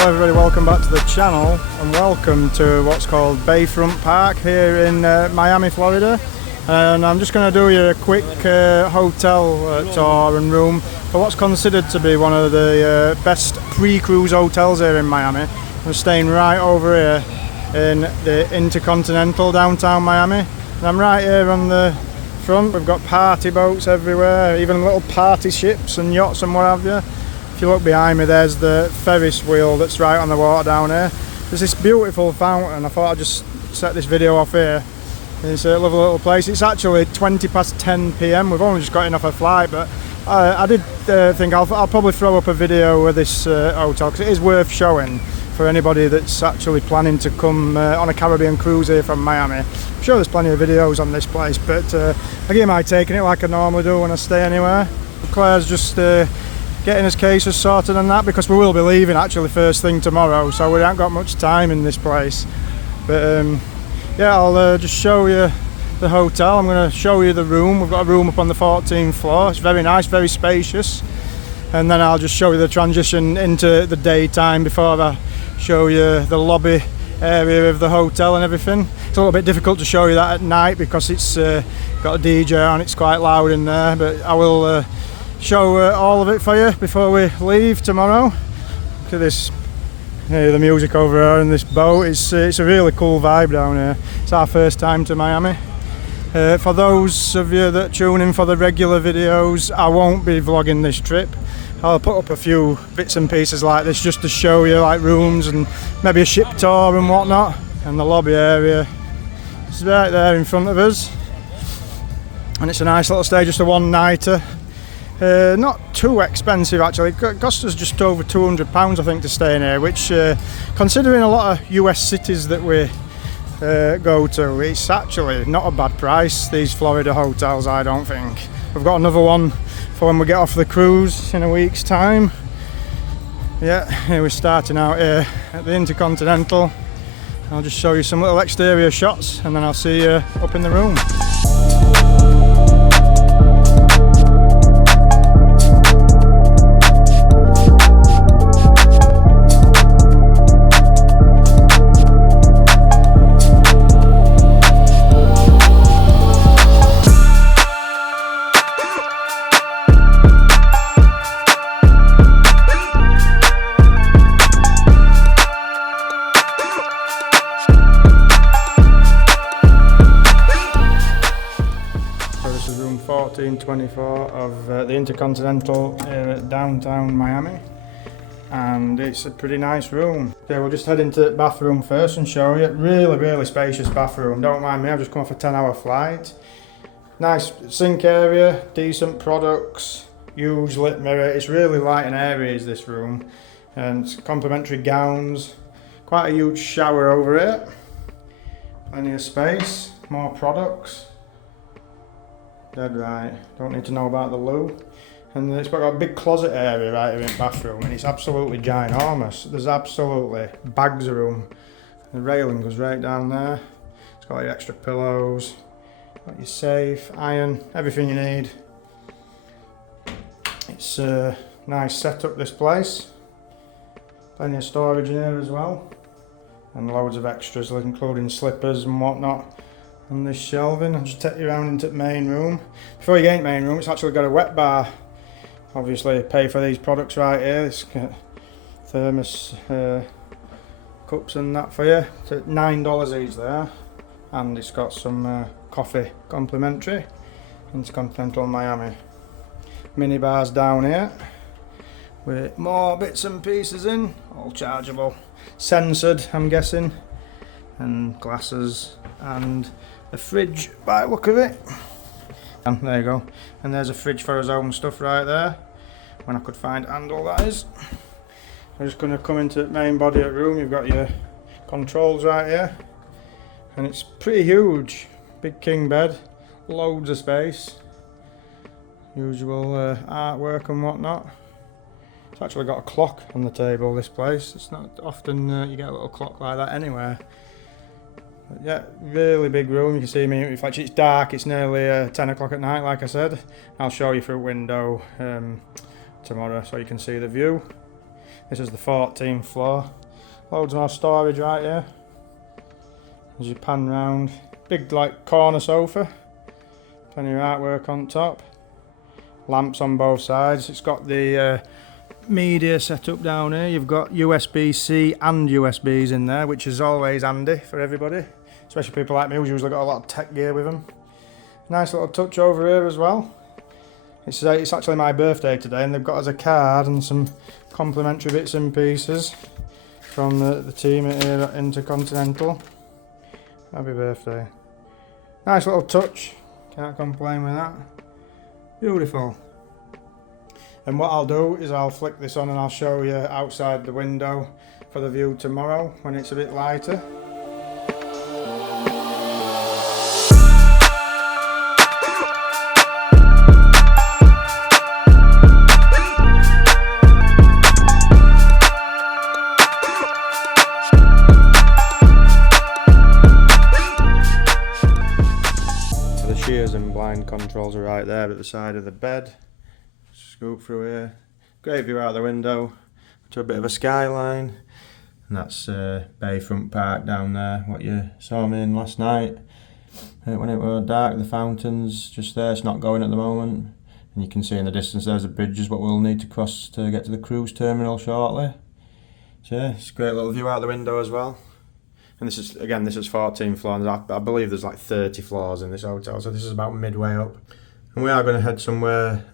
everybody, welcome back to the channel and welcome to what's called Bayfront Park here in Miami, Florida. And I'm just going to do you a quick hotel tour and room for what's considered to be one of the best pre-cruise hotels here in Miami. I'm staying right over here in the InterContinental Downtown Miami. And I'm right here on the front. We've got party boats everywhere, even little party ships and yachts and what have you. If you look behind me, there's the Ferris wheel that's right on the water down here. There's this beautiful fountain. I thought I'd just set this video off here. It's a lovely little place. It's actually 20 past 10 PM. We've only just got enough a flight, but I did think I'll probably throw up a video of this hotel because it is worth showing for anybody that's actually planning to come on a Caribbean cruise here from Miami. I'm sure there's plenty of videos on this place, but I give my taking it like I normally do when I stay anywhere. Claire's just getting his cases sorted and that, because we will be leaving actually first thing tomorrow, so we haven't got much time in this place. But yeah, I'll just show you the hotel. I'm going to show you the room. We've got a room up on the 14th floor. It's very nice, very spacious. And then I'll just show you the transition into the daytime before I show you the lobby area of the hotel and everything. It's a little bit difficult to show you that at night because it's got a DJ on, it's quite loud in there, but I will show all of it for you before we leave tomorrow. Look at this, the music over there and this boat. It's a really cool vibe down here. It's our first time to Miami. For those of you that tune in for the regular videos, I won't be vlogging this trip. I'll put up a few bits and pieces like this just to show you, like rooms and maybe a ship tour and whatnot. And the lobby area is right there in front of us. And it's a nice little stay, just a one-nighter. Not too expensive actually. It cost us just over £200 I think to stay in here, which considering a lot of US cities that we go to, it's actually not a bad price, these Florida hotels, I don't think. We've got another one for when we get off the cruise in a week's time. Yeah, here we're starting out here at the InterContinental. I'll just show you some little exterior shots and then I'll see you up in the room. Room 1424 of the InterContinental downtown Miami, and it's a pretty nice room. Okay, we'll just head into the bathroom first and show you. Really spacious bathroom, don't mind me, I've just come off a 10-hour flight. Nice sink area, decent products, huge lit mirror. It's really light and airy is this room, and it's complimentary gowns, quite a huge shower over it, plenty of space, more products. Dead right, don't need to know about the loo. And it's got a big closet area right here in the bathroom, and it's absolutely ginormous. There's absolutely bags of room. The railing goes right down there. It's got your extra pillows, got your safe, iron, everything you need. It's a nice setup, this place. Plenty of storage in here as well. And loads of extras, including slippers and whatnot. And this shelving. I'll just take you around into the main room. Before you get into the main room, it's actually got a wet bar. Obviously pay for these products right here. It's got thermos cups and that for you. It's at $9 each there. And it's got some coffee complimentary. InterContinental Miami. Mini bars down here with more bits and pieces in, all chargeable. Censored, I'm guessing. And glasses and a fridge by the look of it. And there you go. And there's a fridge for his own stuff right there. When I could find handle, that is. I'm just going to come into the main body of the room. You've got your controls right here. And it's pretty huge. Big king bed. Loads of space. Usual artwork and whatnot. It's actually got a clock on the table, this place. It's not often you get a little clock like that anywhere. But yeah, really big room. You can see me, in fact it's dark, it's nearly 10 o'clock at night like I said. I'll show you through a window tomorrow so you can see the view. This is the 14th floor. Loads more storage right here. As you pan round, big like corner sofa. Plenty of artwork on top. Lamps on both sides. It's got the media set up down here. You've got USB-C and USBs in there, which is always handy for everybody, especially people like me who's usually got a lot of tech gear with them. Nice little touch over here as well. It's actually my birthday today, and they've got us a card and some complimentary bits and pieces from the team here at InterContinental. Happy birthday. Nice little touch, can't complain with that. Beautiful. And what I'll do is I'll flick this on and I'll show you outside the window for the view tomorrow when it's a bit lighter. So the shears and blind controls are right there at the side of the bed. Scoop through here, great view out the window to a bit of a skyline, and that's Bayfront Park down there, what you saw me in last night when it was dark. The fountains just there, it's not going at the moment, and you can see in the distance there's a bridge is what we'll need to cross to get to the cruise terminal shortly. So yeah, it's a great little view out the window as well. And this is, again, this is 14 floors. I believe there's like 30 floors in this hotel, so this is about midway up. And we are going to head somewhere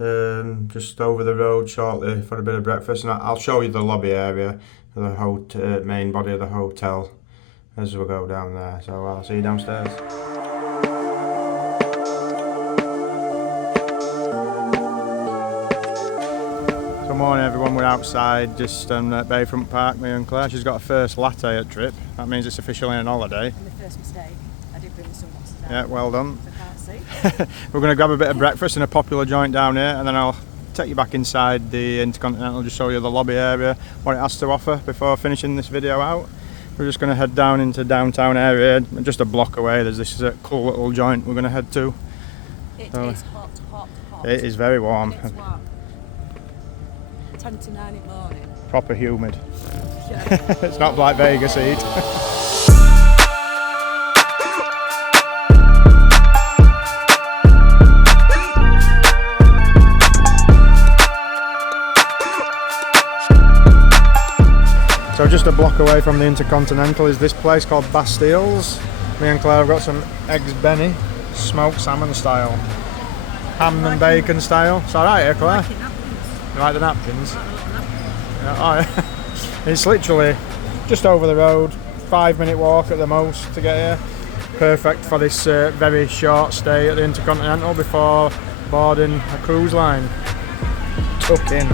just over the road shortly for a bit of breakfast, and I'll show you the lobby area, the main body of the hotel as we go down there. So I'll see you downstairs. Good morning everyone, we're outside just at Bayfront Park, me and Claire. She's got her first latte at trip. That means it's officially an holiday. And the first mistake, I did bring the sunglasses down. Yeah, well done. So I can't see. We're going to grab a bit of breakfast in a popular joint down here, and then I'll take you back inside the InterContinental, just show you the lobby area, what it has to offer before finishing this video out. We're just going to head down into downtown area, just a block away. There's this cool little joint we're going to head to. It is hot, hot, hot. It is very warm. It's warm. 10 to 9 in the morning. Proper humid. Yeah. It's not like Vegas heat. So just a block away from the InterContinental is this place called Bastille's. Me and Claire have got some eggs Benny, smoked salmon style. Ham and bacon style. It's alright here, Claire? You like the napkins? Yeah, oh yeah. It's literally just over the road, 5-minute walk at the most to get here. Perfect for this very short stay at the InterContinental before boarding a cruise line. Tuck in.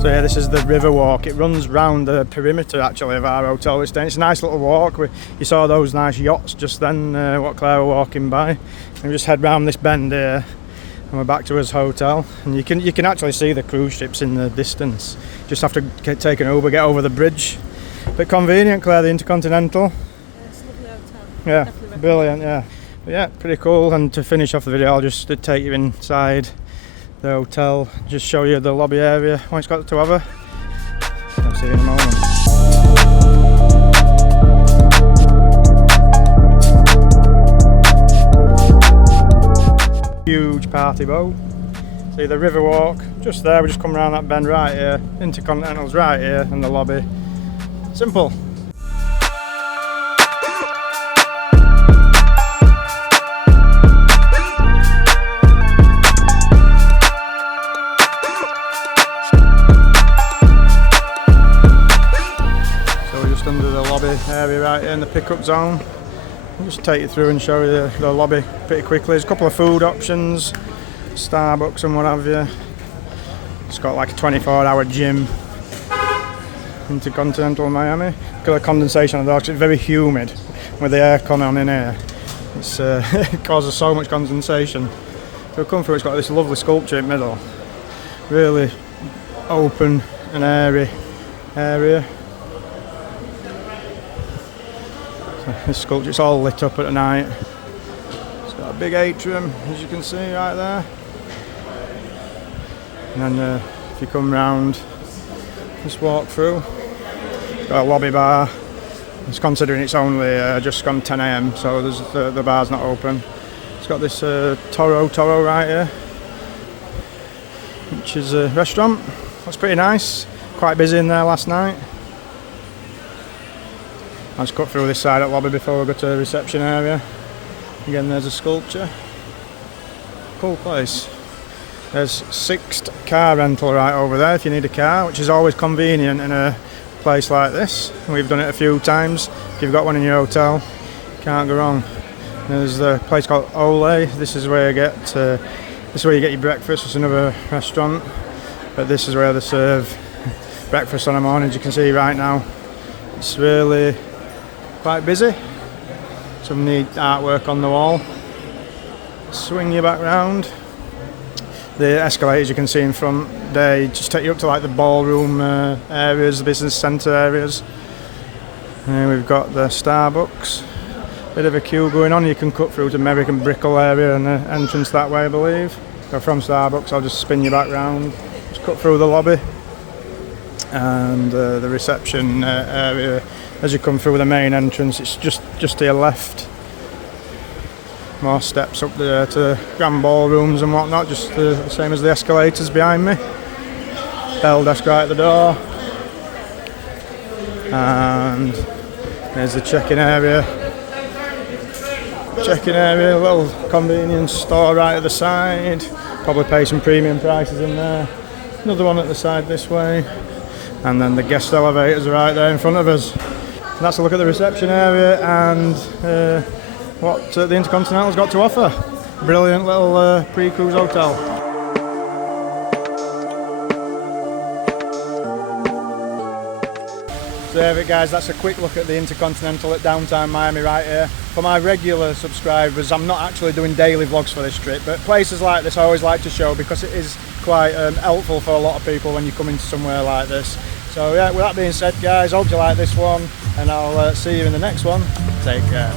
So yeah, this is the river walk. It runs round the perimeter actually of our hotel we're staying. It's a nice little walk. You saw those nice yachts just then, what Claire were walking by. And we just head round this bend here and we're back to his hotel. And you can actually see the cruise ships in the distance. Just have to take an Uber, get over the bridge. Bit convenient, Claire, the InterContinental. It's a lovely hotel. Yeah, Definitely brilliant, yeah. But yeah, pretty cool. And to finish off the video, I'll just take you inside the hotel, just show you the lobby area, what it's got to offer. I'll see you in a moment. Huge party boat. See the river walk just there. We just come around that bend right here. InterContinental's right here in the lobby. Simple. Under the lobby area right here in the pickup zone. I'll just take you through and show you the lobby pretty quickly. There's a couple of food options, Starbucks and what have you. It's got like a 24-hour gym. InterContinental Miami. Got a condensation on the doors. It's very humid with the aircon on in here. It's it causes so much condensation. So come through, it's got this lovely sculpture in the middle. Really open and airy area. This sculpture, it's all lit up at night. It's got a big atrium, as you can see right there. And then if you come round, just walk through. It's got a lobby bar. It's considering it's only just gone 10 AM, so the bar's not open. It's got this Toro right here, which is a restaurant. Looks pretty nice. Quite busy in there last night. I'll just cut through this side at lobby before we go to the reception area. Again, there's a sculpture. Cool place. There's Sixt car rental right over there if you need a car, which is always convenient in a place like this. We've done it a few times. If you've got one in your hotel, can't go wrong. There's the place called Ole. This is where you get your breakfast. It's another restaurant, but this is where they serve breakfast on the morning. As you can see right now, it's really quite busy. Some neat artwork on the wall. Swing you back round. The escalators you can see in front, they just take you up to like the ballroom areas, the business centre areas. And we've got the Starbucks. Bit of a queue going on. You can cut through to American Brickle area and the entrance that way, I believe. So from Starbucks, I'll just spin you back round. Just cut through the lobby and the reception area. As you come through the main entrance, it's just to your left. More steps up there to grand ballrooms and whatnot, just the same as the escalators behind me. Bell desk right at the door. And there's the check-in area. A little convenience store right at the side. Probably pay some premium prices in there. Another one at the side this way. And then the guest elevators are right there in front of us. And that's a look at the reception area and what the InterContinental's got to offer. Brilliant little pre-cruise hotel. So there it guys, that's a quick look at the InterContinental at downtown Miami right here. For my regular subscribers, I'm not actually doing daily vlogs for this trip, but places like this I always like to show because it is quite helpful for a lot of people when you come into somewhere like this. So yeah, with that being said guys, hope you like this one and I'll see you in the next one. Take care.